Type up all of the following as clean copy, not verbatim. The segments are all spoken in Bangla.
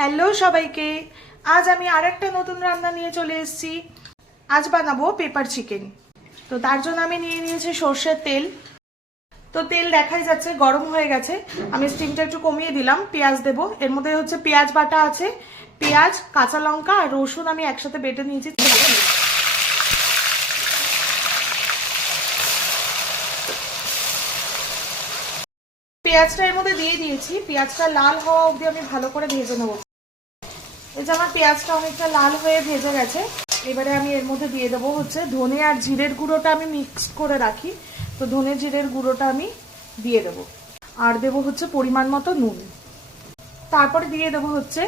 হ্যালো সবাইকে, আজ আমি আরেকটা নতুন রান্না নিয়ে চলে এসেছি। আজ বানাবো পেপার চিকেন। তো তার জন্য আমি নিয়ে নিয়েছি সর্ষের তেল। তো তেল দেখাই যাচ্ছে গরম হয়ে গেছে, আমি স্টিমটা একটু কমিয়ে দিলাম। পেঁয়াজ দেবো, এর মধ্যে হচ্ছে পেঁয়াজ বাটা আছে, পেঁয়াজ, কাঁচা লঙ্কা আর রসুন আমি একসাথে বেটে নিয়েছি। পেঁয়াজটা এর মধ্যে দিয়ে দিয়েছি, পেঁয়াজটা লাল হওয়া অবধি আমি ভালো করে ভেজে নেবো। এই যে আমার পেঁয়াজটা অনেকটা লাল হয়ে ভেজে গেছে, এবারে আমি এর মধ্যে দিয়ে দেবো হচ্ছে ধনে আর জিরের গুঁড়োটা আমি মিক্স করে রাখি, তো ধনে জিরের গুঁড়োটা আমি দিয়ে দেবো। আর দেবো হচ্ছে পরিমাণ মতো নুন, তারপরে দিয়ে দেবো হচ্ছে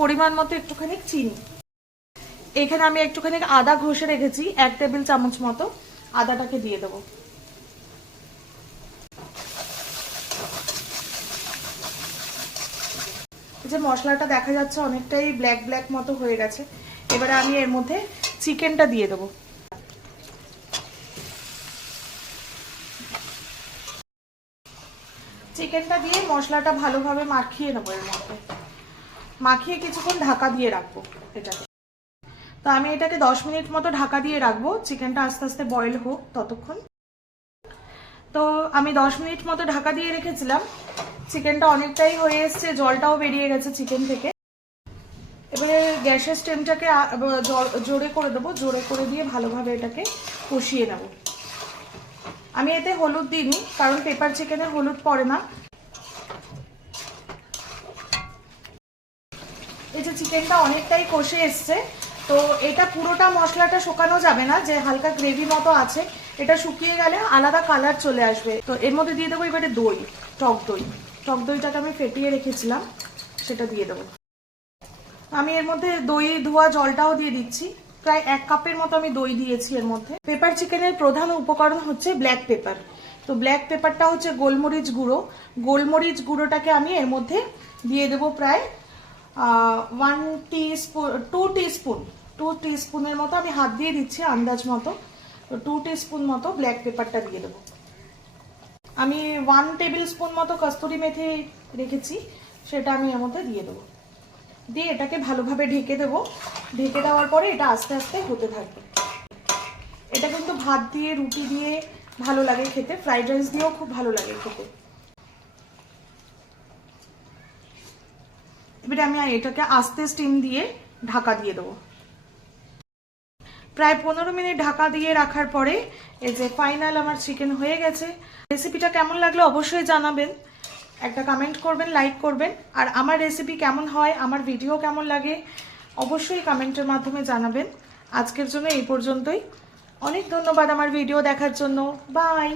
পরিমাণ মতো একটুখানি চিনি। এখানে আমি একটুখানি আদা ঘষে রেখেছি, 1 টেবিল চামচ মতো আদাটাকে দিয়ে দেবো। যে মশলাটা দেখা যাচ্ছে অনেকটাই ব্ল্যাক ব্ল্যাক মতো হয়ে গেছে, এবারে আমি এর মধ্যে চিকেনটা দিয়ে দেবো। চিকেনটা দিয়ে মশলাটা ভালোভাবে মাখিয়ে নেবো, এর মধ্যে মাখিয়ে কিছুক্ষণ ঢাকা দিয়ে রাখবো এটাকে। তো আমি এটাকে 10 মিনিট মতো ঢাকা দিয়ে রাখবো, চিকেনটা আস্তে আস্তে বয়েল হোক ততক্ষণ। তো আমি 10 মিনিট মতো ঢাকা দিয়ে রেখেছিলাম, চিকেনটা অনেকটাই হয়ে এসছে, জলটাও বেরিয়ে গেছে চিকেন থেকে। এবারে গ্যাসের স্টিমটাকে জোরে করে দেবো, জোরে করে দিয়ে ভালোভাবে এটাকে কষিয়ে নেব। আমি এতে হলুদ দিইনি, কারণ পেপার চিকেনে হলুদ পড়ে না। এই যে চিকেনটা অনেকটাই কষে এসছে, তো এটা পুরোটা মশলাটা শুকানো যাবে না, যে হালকা গ্রেভি মতো আছে এটা শুকিয়ে গেলে আলাদা কালার চলে আসবে। তো এর মধ্যে দিয়ে দেবো এবারে দই, টক দই। টক দইটাকে আমি ফেটিয়ে রেখেছিলাম, সেটা দিয়ে দেবো। আমি এর মধ্যে দই ধোয়া জলটাও দিয়ে দিচ্ছি, প্রায় 1 কাপের মতো আমি দই দিয়েছি এর মধ্যে। পেপার চিকেনের প্রধান উপকরণ হচ্ছে ব্ল্যাক পেপার। তো ব্ল্যাক পেপারটা হচ্ছে গোলমরিচ গুঁড়ো, গোলমরিচ গুঁড়োটাকে আমি এর মধ্যে দিয়ে দেবো প্রায় 2 টিস্পুনের মতো, আমি হাত দিয়ে দিচ্ছি আন্দাজ মতো। তো 2 টিস্পুন মতো ব্ল্যাক পেপারটা দিয়ে দেবো। আমি 1 টেবিল স্পুন মতো কস্তুরি মেথি রেখেছি, সেটা আমি এর মধ্যে দিয়ে দেবো। দিয়ে এটাকে ভালোভাবে ঢেকে দেবো। ঢেকে দেওয়ার পরে এটা আস্তে আস্তে হতে থাকবে। এটা কিন্তু ভাত দিয়ে, রুটি দিয়ে ভালো লাগে খেতে, ফ্রাইড রাইস দিয়েও খুব ভালো লাগে খেতে। এবারে আমি এটাকে আস্তে স্টিম দিয়ে ঢাকা দিয়ে দেবো। প্রায় 15 মিনিট ঢাকা দিয়ে রাখার পরে এই যে ফাইনাল আমার চিকেন হয়ে গেছে। রেসিপিটা কেমন লাগলো অবশ্যই জানাবেন, একটা কমেন্ট করবেন, লাইক করবেন। আর আমার রেসিপি কেমন হয়, আমার ভিডিও কেমন লাগে অবশ্যই কমেন্টের মাধ্যমে জানাবেন। আজকের জন্য এই পর্যন্তই, অনেক ধন্যবাদ আমার ভিডিও দেখার জন্য। বাই।